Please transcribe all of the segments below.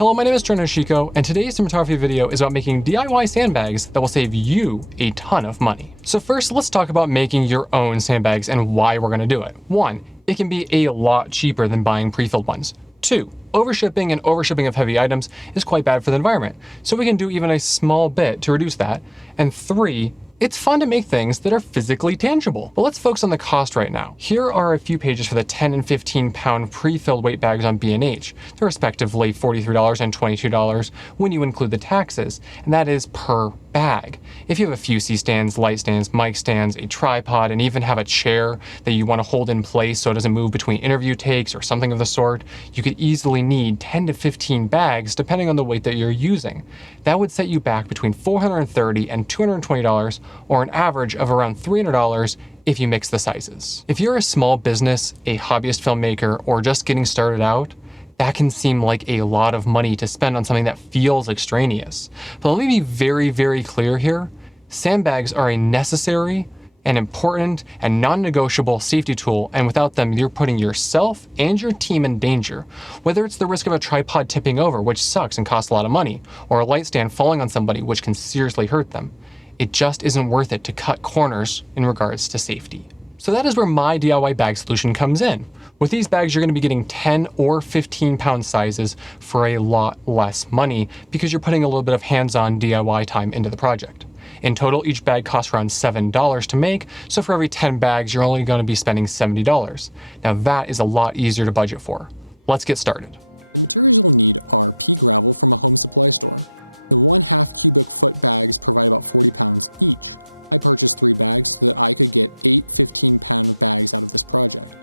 Hello, my name is Trenton Hoshiko, and today's cinematography video is about making DIY sandbags that will save you a ton of money. So first, let's talk about making your own sandbags and why we're gonna do it. 1, it can be a lot cheaper than buying pre-filled ones. 2, overshipping and overshipping of heavy items is quite bad for the environment, so we can do even a small bit to reduce that. And 3, it's fun to make things that are physically tangible. But let's focus on the cost right now. Here are a few pages for the 10 and 15 pound pre-filled weight bags on B&H. They're respectively $43 and $22 when you include the taxes, and that is per bag. If you have a few C-stands, light stands, mic stands, a tripod, and even have a chair that you want to hold in place so it doesn't move between interview takes or something of the sort, you could easily need 10 to 15 bags depending on the weight that you're using. That would set you back between $430 and $220, or an average of around $300 if you mix the sizes. If you're a small business, a hobbyist filmmaker, or just getting started out, that can seem like a lot of money to spend on something that feels extraneous. But let me be very, very clear here. Sandbags are a necessary and important and non-negotiable safety tool, and without them, you're putting yourself and your team in danger. Whether it's the risk of a tripod tipping over, which sucks and costs a lot of money, or a light stand falling on somebody, which can seriously hurt them. It just isn't worth it to cut corners in regards to safety. So that is where my DIY bag solution comes in. With these bags, you're going to be getting 10 or 15 pound sizes for a lot less money because you're putting a little bit of hands-on DIY time into the project. In total, each bag costs around $7 to make, so for every 10 bags, you're only going to be spending $70. Now that is a lot easier to budget for. Let's get started. The materials you'll need are pea gravel from a home supply store. The 1/2 cubic foot bags provide about 40 pounds each. I purchased 3 bags so that I could get 8 15-pound bags out of this project.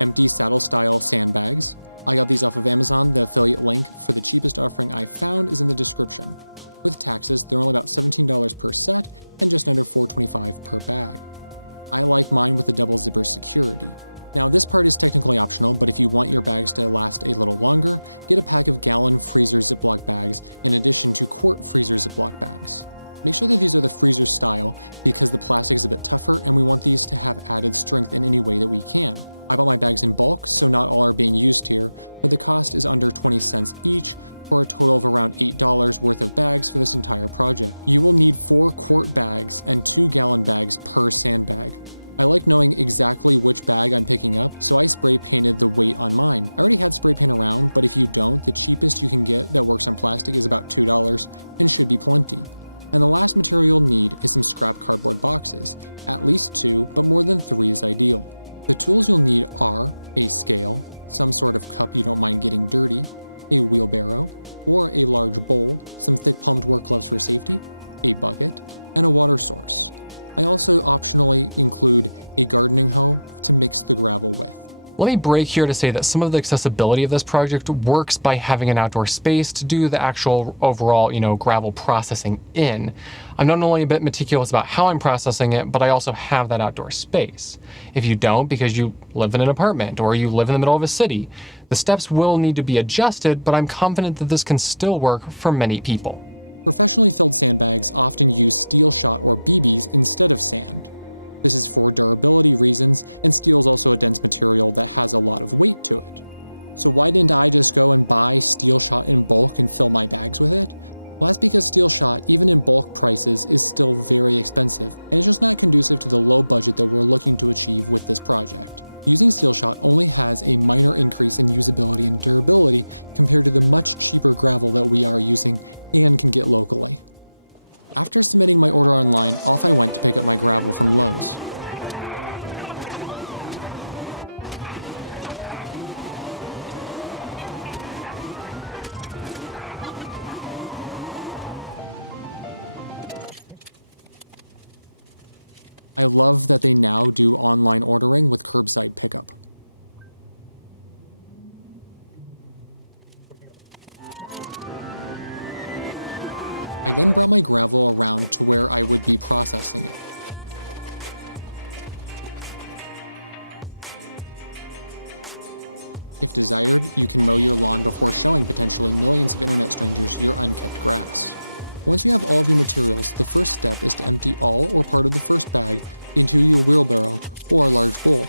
Empty saddle style sandbags. I got these off of Amazon. The affiliate link for the cheapest offering I found is in the description. With taxes, they're only about $17 per set and just under $4.25 per bag. I like mine with the double zipper security. Now this part is technically optional, but if you want your bags to last a little longer, get a pack of gallon freezer Ziploc bags in addition to quart freezer Ziploc bags. Make sure that these are the freezer style because the plastic is a bit tougher and we want these to have added strength in any way that we can. I bought my bags in bulk, so not all are being used here, but the cost is under 20 cents each for a total of around $8 worth of bags for this entire project. You will need 4 quart bags and 2 gallon bags per sandbag. I like knowing exactly which bag I'm picking up, so I spray painted the weight on mine. I already had spray paint around, but if you don't, the cheapest you can get that works on plastic is about $2 and should be plenty. And the last material you'll need is some scrap cardboard boxes. At least 2, but more than 3 is ideal. The tools you'll need are a scale, some sort of cup you don't mind getting dirty, a wheelbarrow, or a large bowl, some thick palmed work gloves for safety, a bucket, and a water source. I also optionally include a gardening hoe to mix the gravel with. Let me break here to say that some of the accessibility of this project works by having an outdoor space to do the actual overall, gravel processing in. I'm not only a bit meticulous about how I'm processing it, but I also have that outdoor space. If you don't, because you live in an apartment or you live in the middle of a city, the steps will need to be adjusted, but I'm confident that this can still work for many people. Professionally filled sandbags often use steel shot or BBs instead of sand. This is for durability reasons, and steel is also a dense material that has a lot of weight to it. So why didn't I just go and buy steel shot in bulk and fill my bags with it? Well, that's because steel shot, even in bulk prices, is still very expensive, and it's just not conducive to the low budget that we're looking to achieve with this project. Using steel shot only has a minor increase in usability and durability compared to the much cheaper gravel that we are using and can get locally. After submitting my order online, off I went to pick up my gravel from Lowe's. I love that they now do online ordering with curbside pickup. I then brought my gravel around to where I would be processing it. If desired, you can mow your lawn before showing potentially millions of internet strangers your unkept grass. Once you have all of your materials, the first step is to empty all or part of the first bag into your wheelbarrow or a large bowl.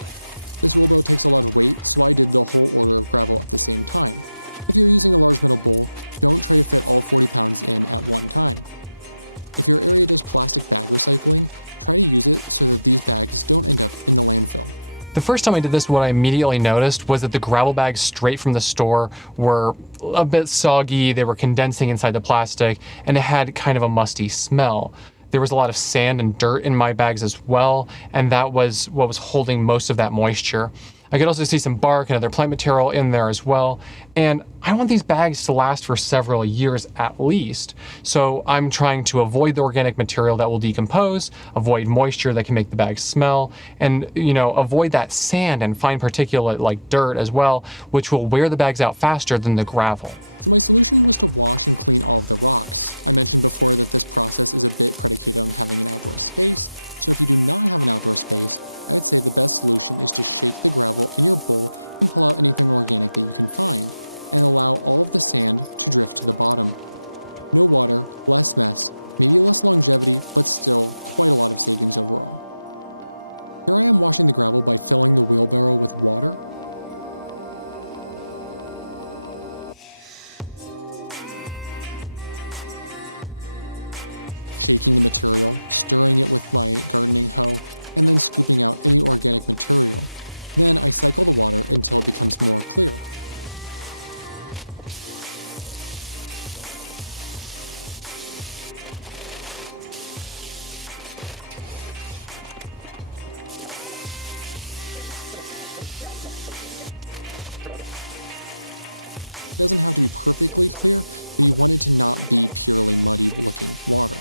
This wheelbarrow takes a lot of weight, so I did the whole order of gravel at the same time. If you're using a large metal bowl, don't try to fit all 40 pounds in at one time. If your area does plastic bag recycling, try to use it so that these bags don't end up in the landfill. The first time I did this, what I immediately noticed was that the gravel bags straight from the store were a bit soggy, they were condensing inside the plastic, and it had kind of a musty smell. There was a lot of sand and dirt in my bags as well, and that was what was holding most of that moisture. I could also see some bark and other plant material in there as well. And I want these bags to last for several years at least. So I'm trying to avoid the organic material that will decompose, avoid moisture that can make the bags smell, and avoid that sand and fine particulate like dirt as well, which will wear the bags out faster than the gravel. So my solution was to wash and clean all of the rocks. I mentioned before that this process is a bit predicated on having an outdoor space, so if you do not have an outdoor space, I would say the best solution is to shake the gravel in your bowl and pull out anything organic that you can find, and allow all of the sand to drift to the bottom. No water, less mess, maybe less longevity, but still quite a lot of savings overall. Here I am washing the gravel by filling the wheelbarrow with water. Shaking the material, stirring it with my gardening hoe, and then scooping out any organic material. Then I cycle the water until it becomes more clear. It doesn't have to be perfectly clear, but you want it to not be purely muddy looking water.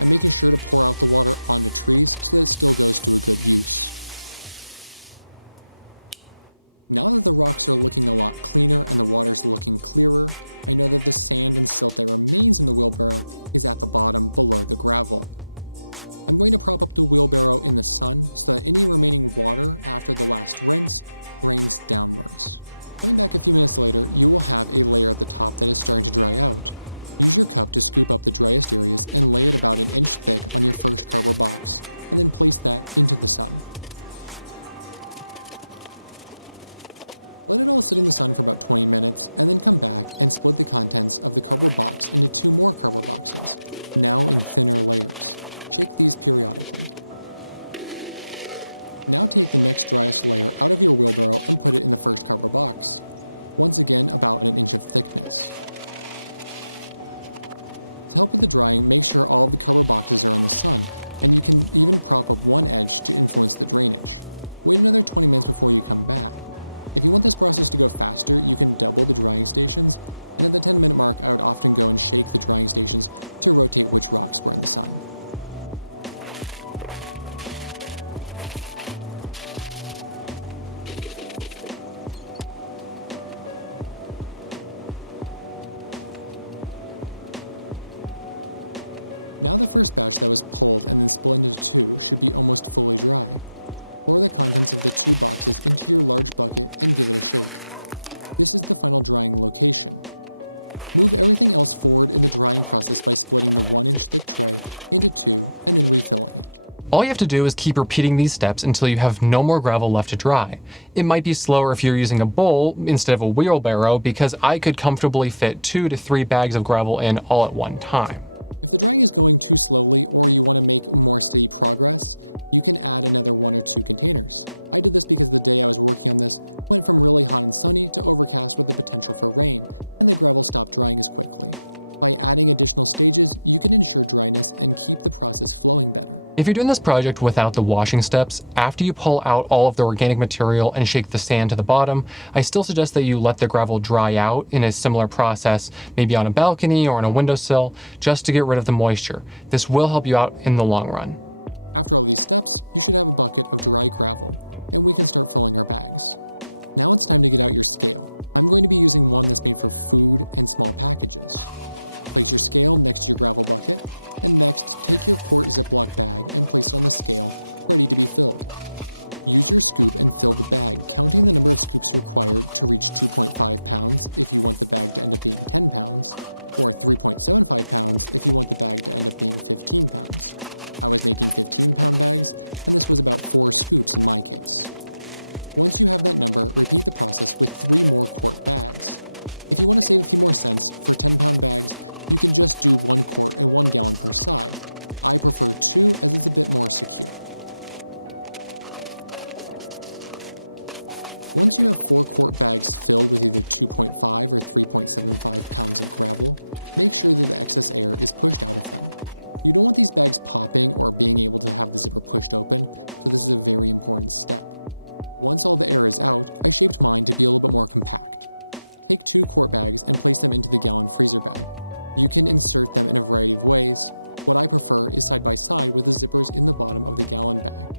I'm making sure to pour out the water onto trees so that it still goes to a good use. Now that the rocks are looking a lot cleaner and the water's looking clearer, I know that the sand and silt that remains in the wheelbarrow is at the bottom below the gravel. I'm going to prop up the wheelbarrow in the sun so that any remaining water after the last rinse drains downwards. Coming back a few minutes later, you will have a layer at the top that is starting to dry out. Use your cup to scoop up the driest areas and lay it about an inch thick on your first cardboard box, and then place that into the sun. Let it all sit in the sun for about 20 minutes, and then come back and split the contents of the cardboard box into 2 more cardboard boxes, now in thinner layers. Shake these periodically. Now take the next driest layer out of your wheelbarrow and put it in the first cardboard box, once again about an inch of thickness. To help with the drying, make sure all of the cardboard boxes are in the sun, and you can even prop up one edge to influence the drainage. Wait another 20 minutes before you come back. If you want this process to go faster, you can double the drying stations, and at the 10-minute mark I would often go and shake the drying stations to rotate which rocks were in the sun. Now the first batch that was pulled and then split into 2 should be almost fully dry. Pour the contents of the 2 boxes into your large bucket and give it a shake. This is the final drying location. Move everything else forward in the drying process by splitting the 1-inch thick tray into 2 and then refilling it. All you have to do is keep repeating these steps until you have no more gravel left to dry. It might be slower if you're using a bowl instead of a wheelbarrow, because I could comfortably fit 2 to 3 bags of gravel in all at one time. If the drying is going too slowly or you want to make more steady progress, you can add another 1 or 2 containers. I did this because the day I was working on this went from really hot and sunny to overcast with the potential for rain, and the gravel stopped drying as quickly. By adding additional stages, you can ensure dryness and keep the process flowing better. If you're doing this project without the washing steps, after you pull out all of the organic material and shake the sand to the bottom, I still suggest that you let the gravel dry out in a similar process, maybe on a balcony or on a windowsill, just to get rid of the moisture. This will help you out in the long run. After all these steps, you should have a bucket of dry gravel, and we can start filling our bags. Now it's time to get out your scale. I'm going to be using one that's made for food and small packages. Place your scale next to your gravel bucket, and next take your quart Ziploc bag and place it on the scale, ready to be filled. Use your scoop and fill the bag, counting the number of scoops required to reach 2.5 pounds if you want the bag to end up being 10 pounds, or 3.75 pounds if you want the bag to end up being 15 pounds. I was making 15-pound bags, and this was about 4 scoops in my case. Once you have that number, repeat the process with 3 more quart bags. If you want to save a few more cents, for 10-pound bags, you can just do 1 quart and 1 gallon per side. I prefer 2 as it's a bit more secure. Once you have 4 quart bags filled with either 2.5 or 3.75 pounds of gravel, make sure that the excess air is pushed out of them. You don't want these bags popping or being able to have the zipper pushed open, so this is a very important step. Once all the air is out, I shaped mine to be a little bit more compact. Take 2 quart bags and place them into the gallon freezer bag. You can insert them in a variety of ways. What I prefer is side by side with the zippers in the bottom of the gallon bag.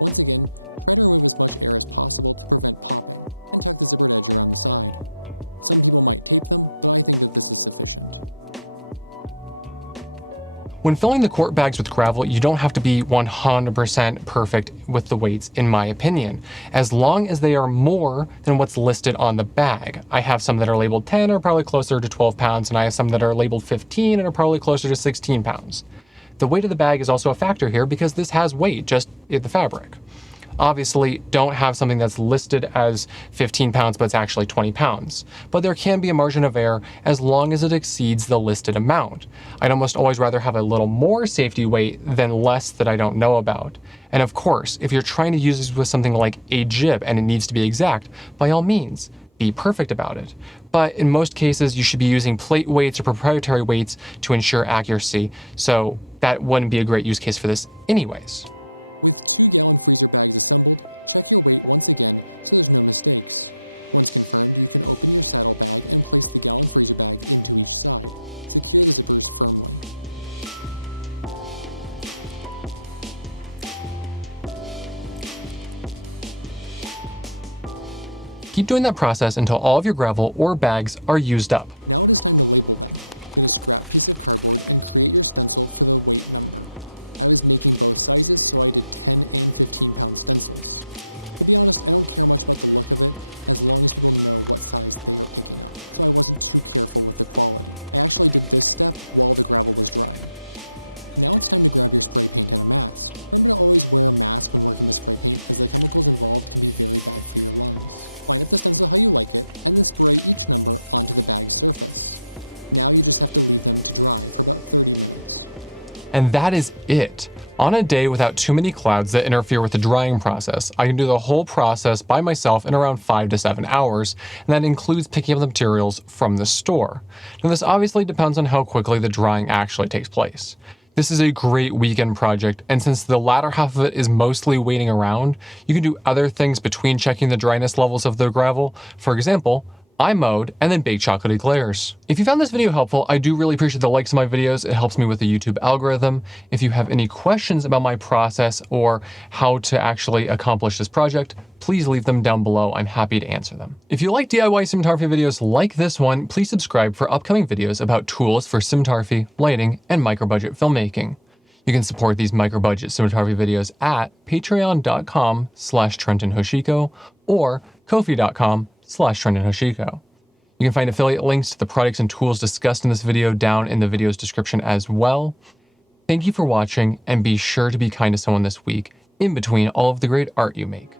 Once again, try to remove as much air as possible to prevent popping, and tuck the zippered edge around the side. Some people might tape them, but I think that this is sufficient. When filling the quart bags with gravel, you don't have to be 100% perfect with the weights, in my opinion, as long as they are more than what's listed on the bag. I have some that are labeled 10 or probably closer to 12 pounds, and I have some that are labeled 15 and are probably closer to 16 pounds. The weight of the bag is also a factor here because this has weight, just in the fabric. Obviously, don't have something that's listed as 15 pounds, but it's actually 20 pounds. But there can be a margin of error as long as it exceeds the listed amount. I'd almost always rather have a little more safety weight than less that I don't know about. And of course, if you're trying to use this with something like a jib and it needs to be exact, by all means, be perfect about it. But in most cases, you should be using plate weights or proprietary weights to ensure accuracy, so that wouldn't be a great use case for this anyways. With 2 gallon freezer bags assembled, check your weight once again so there's no mistakes. Once confirmed, you can open your saddle bag and place the gallon freezer bag into each side. Secure the zippers firmly. Keep doing that process until all of your gravel or bags are used up. Now it is time to label them. Get a scrap piece of cardboard and create your stencil for the weight number. I was making both sizes, so I did 10 and 15 pound stencils. To be honest, I don't care much about the look of it as long as people know what size they are picking up, so I wasn't too careful with the quality. I actually did this step while the gravel was drying. Now it's time to grab your spray paint and a mask. Remember to always wear a mask when working with spray paint, as the chemicals involved can be very bad for your lungs. Line up the stencil how you like it, and then spray each number onto the bag's surface. Now you just have to leave them to dry for about 30 minutes. And that is it. On a day without too many clouds that interfere with the drying process, I can do the whole process by myself in around 5 to 7 hours, and that includes picking up the materials from the store. Now this obviously depends on how quickly the drying actually takes place. This is a great weekend project, and since the latter half of it is mostly waiting around, you can do other things between checking the dryness levels of the gravel. For example, I mowed and then baked chocolate eclairs. If you found this video helpful, I do really appreciate the likes on my videos. It helps me with the YouTube algorithm. If you have any questions about my process or how to actually accomplish this project, please leave them down below. I'm happy to answer them. If you like DIY cinematography videos like this one, please subscribe for upcoming videos about tools for cinematography, lighting, and micro-budget filmmaking. You can support these micro-budget cinematography videos at patreon.com/Trenton Hoshiko or ko-fi.com/Trenton Hoshiko. You can find affiliate links to the products and tools discussed in this video down in the video's description as well. Thank you for watching, and be sure to be kind to someone this week in between all of the great art you make.